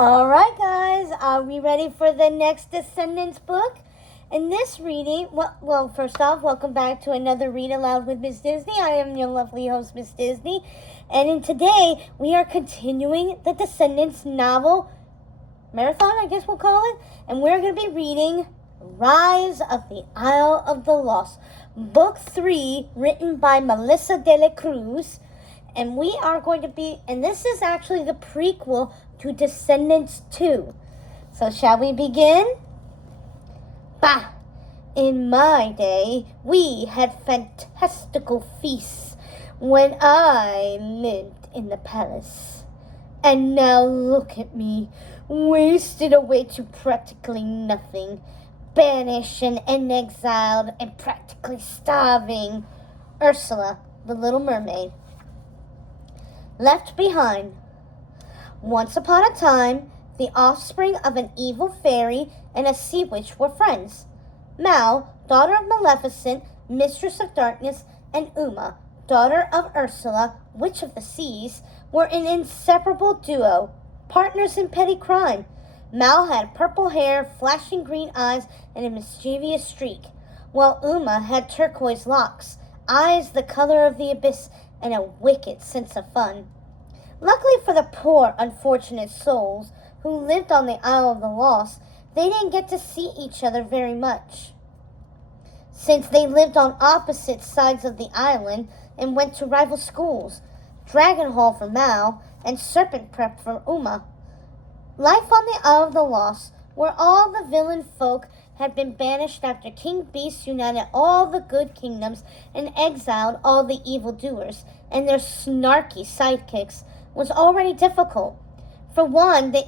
Alright guys, are we ready for the next Descendants book? In this reading, well, first off, welcome back to another Read Aloud with Miss Disney. I am your lovely host, Miss Disney. And today, we are continuing the Descendants novel marathon, I guess we'll call it. And we're going to be reading Rise of the Isle of the Lost, Book 3, written by Melissa de la Cruz. And we are going to be, and this is actually the prequel to Descendants 2. So shall we begin? Bah! In my day, we had fantastical feasts when I lived in the palace. And now look at me, wasted away to practically nothing, banished and exiled and practically starving. Ursula, the little mermaid. Left behind. Once upon a time, the offspring of an evil fairy and a sea witch were friends. Mal, daughter of Maleficent, mistress of darkness, and Uma, daughter of Ursula, witch of the seas, were an inseparable duo, partners in petty crime. Mal had purple hair, flashing green eyes, and a mischievous streak, while Uma had turquoise locks, eyes the color of the abyss, and a wicked sense of fun. Luckily for the poor, unfortunate souls who lived on the Isle of the Lost, they didn't get to see each other very much, since they lived on opposite sides of the island and went to rival schools, Dragon Hall for Mal and Serpent Prep for Uma. Life on the Isle of the Lost, where all the villain folk had been banished after King Beast united all the good kingdoms and exiled all the evildoers and their snarky sidekicks, was already difficult. For one, the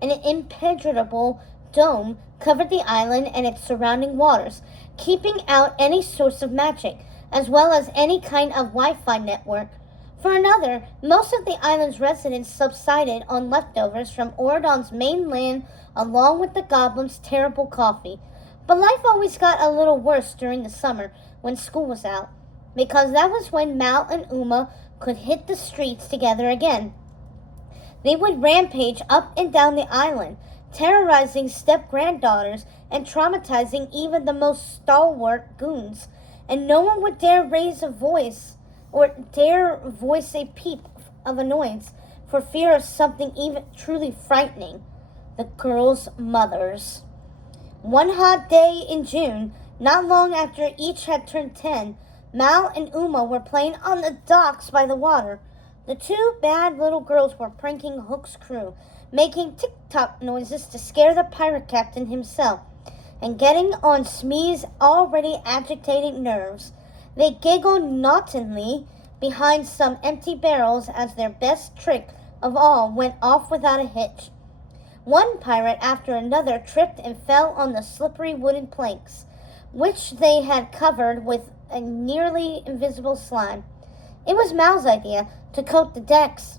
impenetrable dome covered the island and its surrounding waters, keeping out any source of magic, as well as any kind of Wi-Fi network. For another, most of the island's residents subsided on leftovers from Auradon's mainland, along with the goblins' terrible coffee. But life always got a little worse during the summer, when school was out, because that was when Mal and Uma could hit the streets together again. They would rampage up and down the island, terrorizing step-granddaughters and traumatizing even the most stalwart goons, and no one would dare raise a voice or dare voice a peep of annoyance for fear of something even truly frightening: the girls' mothers. One hot day in June, not long after each had turned 10, Mal and Uma were playing on the docks by the water. The two bad little girls were pranking Hook's crew, making tick-tock noises to scare the pirate captain himself, and getting on Smee's already agitated nerves. They giggled naughtily behind some empty barrels as their best trick of all went off without a hitch. One pirate after another tripped and fell on the slippery wooden planks, which they had covered with a nearly invisible slime. It was Mal's idea to coat the decks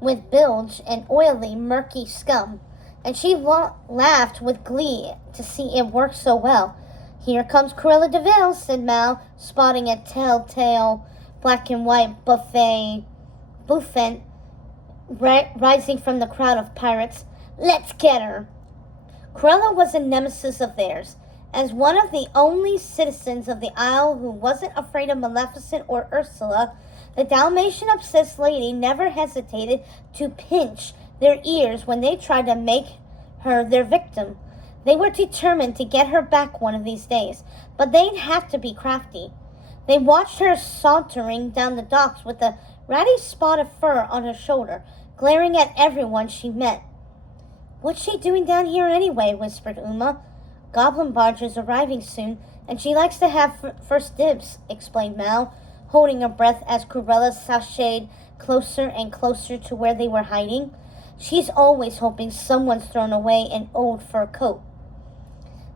with bilge and oily, murky scum, and she laughed with glee to see it work so well. "Here comes Cruella de Vil," said Mal, spotting a telltale black and white buffet rising from the crowd of pirates. "Let's get her." Cruella was a nemesis of theirs. As one of the only citizens of the Isle who wasn't afraid of Maleficent or Ursula, the Dalmatian-obsessed lady never hesitated to pinch their ears when they tried to make her their victim. They were determined to get her back one of these days, but they'd have to be crafty. They watched her sauntering down the docks with a ratty spot of fur on her shoulder, glaring at everyone she met. "What's she doing down here anyway?" whispered Uma. "Goblin barges arriving soon, and she likes to have first dibs," explained Mal, holding her breath as Cruella sashayed closer and closer to where they were hiding. "She's always hoping someone's thrown away an old fur coat."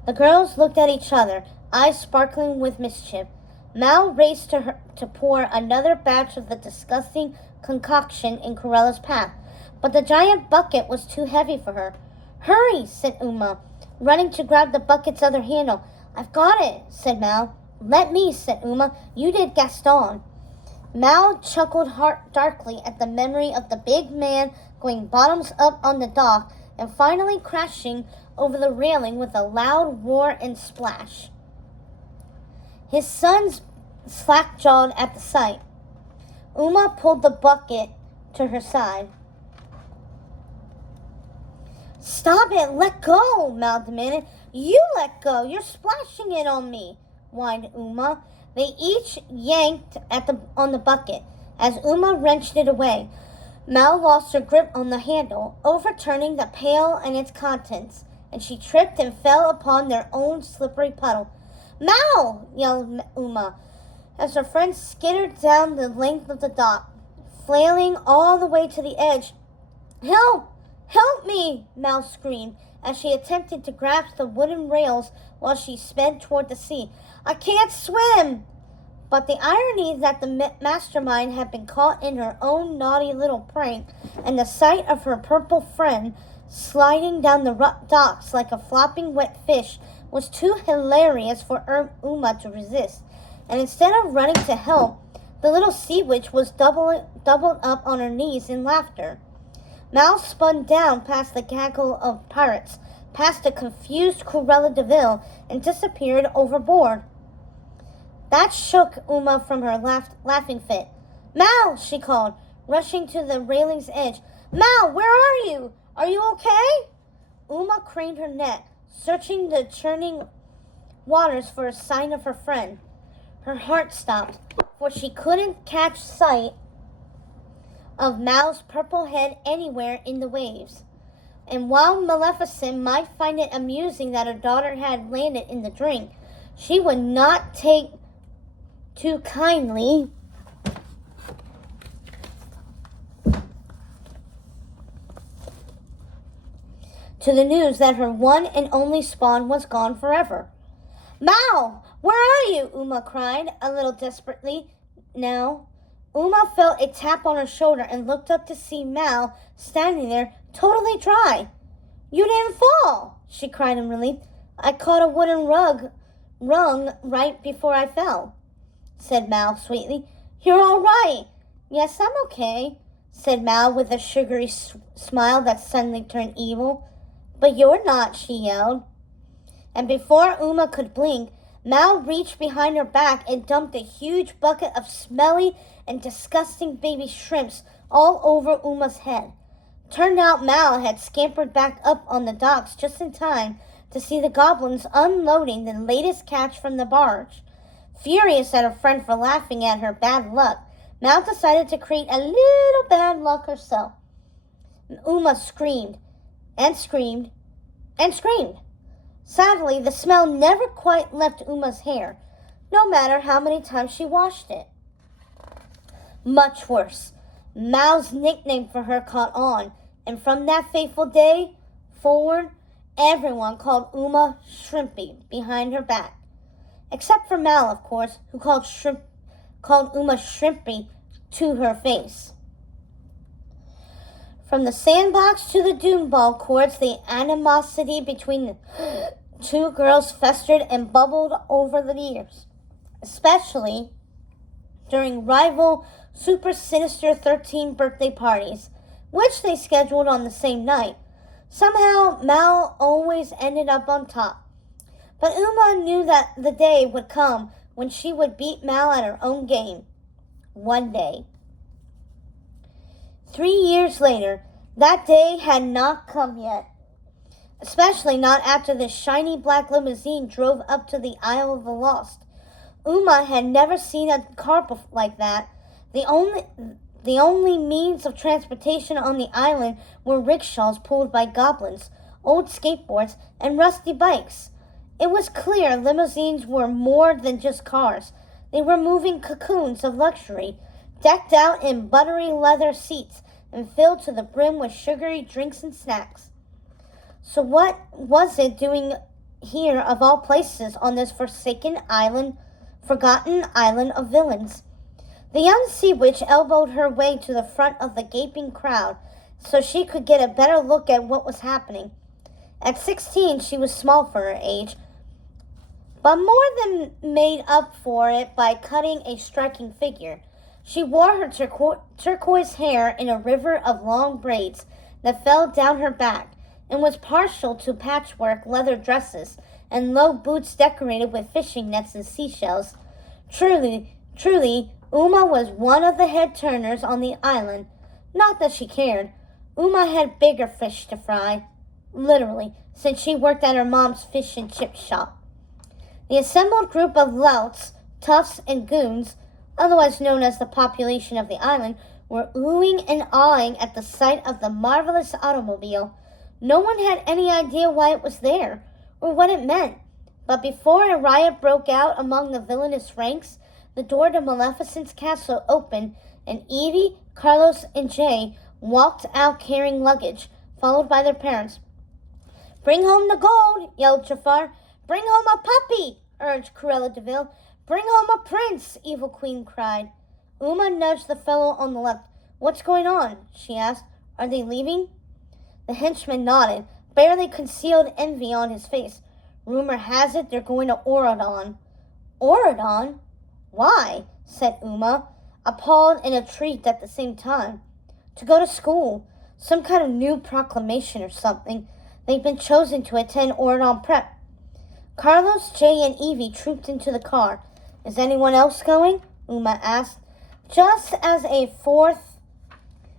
The girls looked at each other, eyes sparkling with mischief. Mal raced to her to pour another batch of the disgusting concoction in Cruella's path, but the giant bucket was too heavy for her. "Hurry," said Uma, running to grab the bucket's other handle. "I've got it," said Mal. "Let me," said Uma. "You did Gaston." Mal chuckled darkly at the memory of the big man going bottoms up on the dock and finally crashing over the railing with a loud roar and splash. His sons slack-jawed at the sight. Uma pulled the bucket to her side. "Stop it! Let go!" Mal demanded. "You let go! You're splashing it on me!" whined Uma. They each yanked on the bucket. As Uma wrenched it away, Mal lost her grip on the handle, overturning the pail and its contents, and she tripped and fell upon their own slippery puddle. "Mal!" yelled Uma, as her friend skittered down the length of the dock, flailing all the way to the edge. "Help! Help me!" Mal screamed as she attempted to grasp the wooden rails while she sped toward the sea. "I can't swim!" But the irony that the mastermind had been caught in her own naughty little prank, and the sight of her purple friend sliding down the docks like a flopping wet fish was too hilarious for Uma to resist. And instead of running to help, the little sea witch was doubled up on her knees in laughter. Mal spun down past the gaggle of pirates, past the confused Cruella de Vil, and disappeared overboard. That shook Uma from her laughing fit. "Mal!" she called, rushing to the railing's edge. "Mal, where are you? Are you okay?" Uma craned her neck, searching the churning waters for a sign of her friend. Her heart stopped, for she couldn't catch sight of Mal's purple head anywhere in the waves. And while Maleficent might find it amusing that her daughter had landed in the drink, she would not take too kindly to the news that her one and only spawn was gone forever. "Mal, where are you?" Uma cried, a little desperately now. Uma felt a tap on her shoulder and looked up to see Mal standing there, totally dry. "You didn't fall!" she cried in relief. "I caught a wooden rung right before I fell," said Mal sweetly. "You're all right." "Yes, I'm okay," said Mal with a sugary smile that suddenly turned evil. "But you're not," she yelled. And before Uma could blink, Mal reached behind her back and dumped a huge bucket of smelly and disgusting baby shrimps all over Uma's head. Turned out Mal had scampered back up on the docks just in time to see the goblins unloading the latest catch from the barge. Furious at her friend for laughing at her bad luck, Mal decided to create a little bad luck herself. Uma screamed and screamed and screamed. Sadly, the smell never quite left Uma's hair, no matter how many times she washed it. Much worse, Mal's nickname for her caught on, and from that fateful day forward, everyone called Uma Shrimpy behind her back. Except for Mal, of course, who called Uma Shrimpy to her face. From the sandbox to the doom ball courts, the animosity between the two girls festered and bubbled over the years, especially during rival super sinister 13 birthday parties, which they scheduled on the same night. Somehow, Mal always ended up on top. But Uma knew that the day would come when she would beat Mal at her own game. One day. 3 years later, that day had not come yet. Especially not after the shiny black limousine drove up to the Isle of the Lost. Uma had never seen a car like that. The only means of transportation on the island were rickshaws pulled by goblins, old skateboards, and rusty bikes. It was clear limousines were more than just cars. They were moving cocoons of luxury, decked out in buttery leather seats and filled to the brim with sugary drinks and snacks. So what was it doing here of all places on this forgotten island of villains? The young sea witch elbowed her way to the front of the gaping crowd so she could get a better look at what was happening. At 16, she was small for her age, but more than made up for it by cutting a striking figure. She wore her turquoise hair in a river of long braids that fell down her back and was partial to patchwork leather dresses and low boots decorated with fishing nets and seashells. Truly, Uma was one of the head turners on the island. Not that she cared. Uma had bigger fish to fry, literally, since she worked at her mom's fish and chip shop. The assembled group of louts, toughs, and goons, otherwise known as the population of the island, were oohing and awing at the sight of the marvelous automobile. No one had any idea why it was there, or what it meant. But before a riot broke out among the villainous ranks, the door to Maleficent's castle opened, and Evie, Carlos, and Jay walked out carrying luggage, followed by their parents. "Bring home the gold," yelled Jafar. "Bring home a puppy," urged Cruella de Vil. "Bring home a prince," Evil Queen cried. Uma nudged the fellow on the left. "What's going on?" she asked. "Are they leaving?" The henchman nodded, barely concealed envy on his face. "Rumor has it they're going to Auradon." "Auradon? Why?" said Uma, appalled and intrigued at the same time. "To go to school. Some kind of new proclamation or something. They've been chosen to attend Auradon Prep." Carlos, Jay, and Evie trooped into the car. "Is anyone else going?" Uma asked, just as a fourth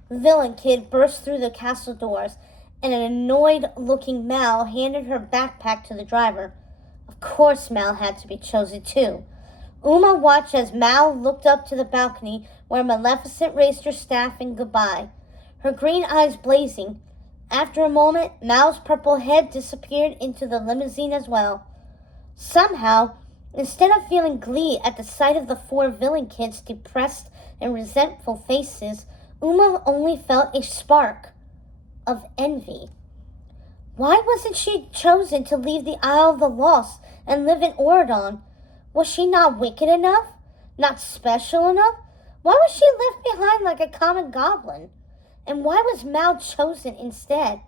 villain kid burst through the castle doors, and an annoyed-looking Mal handed her backpack to the driver. Of course Mal had to be chosen too. Uma watched as Mal looked up to the balcony where Maleficent raised her staff in goodbye, her green eyes blazing. After a moment, Mal's purple head disappeared into the limousine as well. Somehow, instead of feeling glee at the sight of the four villain kids' depressed and resentful faces, Uma only felt a spark of envy. Why wasn't she chosen to leave the Isle of the Lost and live in Auradon? Was she not wicked enough? Not special enough? Why was she left behind like a common goblin? And why was Mal chosen instead?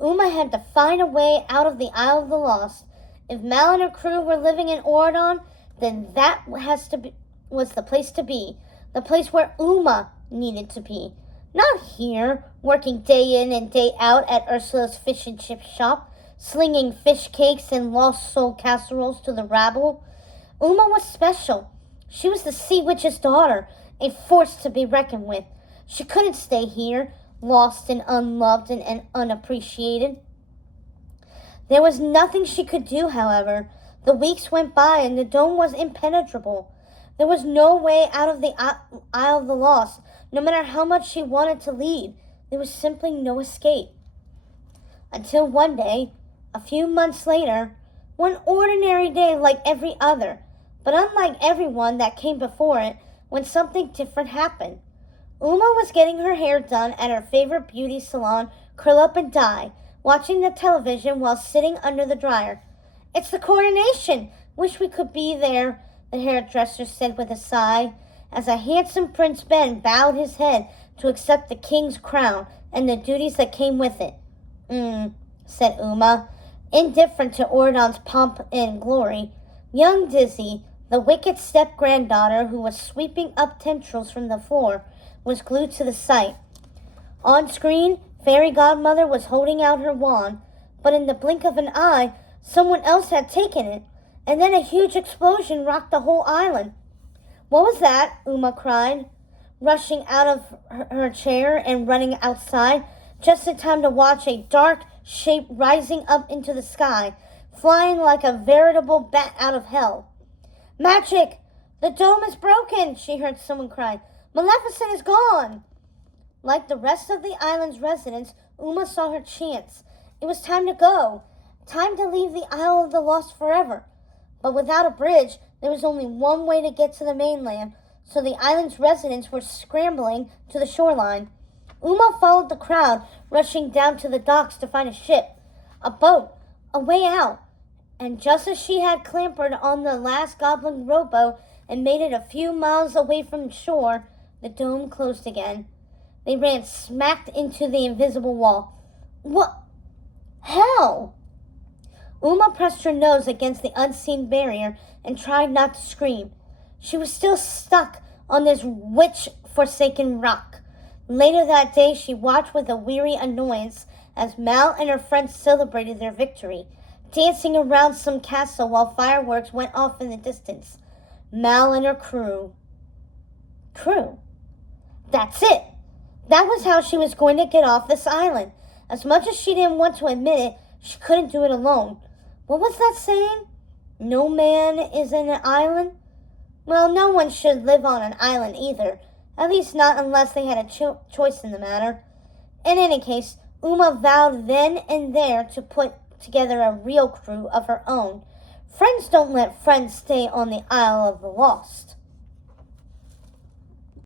Uma had to find a way out of the Isle of the Lost. If Mal and her crew were living in Auradon, then that was the place to be. The place where Uma needed to be. Not here, working day in and day out at Ursula's fish and chip shop, slinging fish cakes and lost soul casseroles to the rabble. Uma was special. She was the sea witch's daughter, a force to be reckoned with. She couldn't stay here, lost and unloved and unappreciated. There was nothing she could do, however. The weeks went by and the dome was impenetrable. There was no way out of the Isle of the Lost, no matter how much she wanted to leave. There was simply no escape. Until one day, a few months later, one ordinary day like every other, but unlike everyone that came before it, when something different happened. Uma was getting her hair done at her favorite beauty salon, Curl Up and Dye, watching the television while sitting under the dryer. "It's the coronation! Wish we could be there," the hairdresser said with a sigh, as a handsome Prince Ben bowed his head to accept the king's crown and the duties that came with it. Said Uma, indifferent to Auradon's pomp and glory. Young Dizzy, the wicked step-granddaughter who was sweeping up tendrils from the floor, was glued to the sight. On screen, Fairy Godmother was holding out her wand, but in the blink of an eye, someone else had taken it, and then a huge explosion rocked the whole island. "What was that?" Uma cried, rushing out of her chair and running outside, just in time to watch a dark shape rising up into the sky, flying like a veritable bat out of hell. "Magic! The dome is broken!" she heard someone cry. "Maleficent is gone!" Like the rest of the island's residents, Uma saw her chance. It was time to go. Time to leave the Isle of the Lost forever. But without a bridge, there was only one way to get to the mainland, so the island's residents were scrambling to the shoreline. Uma followed the crowd, rushing down to the docks to find a ship, a boat, a way out. And just as she had clambered on the last goblin rowboat and made it a few miles away from the shore, the dome closed again. They ran smacked into the invisible wall. "What? Hell!" Uma pressed her nose against the unseen barrier and tried not to scream. She was still stuck on this witch-forsaken rock. Later that day, she watched with a weary annoyance as Mal and her friends celebrated their victory, dancing around some castle while fireworks went off in the distance. Mal and her crew. Crew? That's it! That was how she was going to get off this island. As much as she didn't want to admit it, she couldn't do it alone. What was that saying? No man is in an island? Well, no one should live on an island either. At least not unless they had a choice in the matter. In any case, Uma vowed then and there to put together a real crew of her own. Friends don't let friends stay on the Isle of the Lost.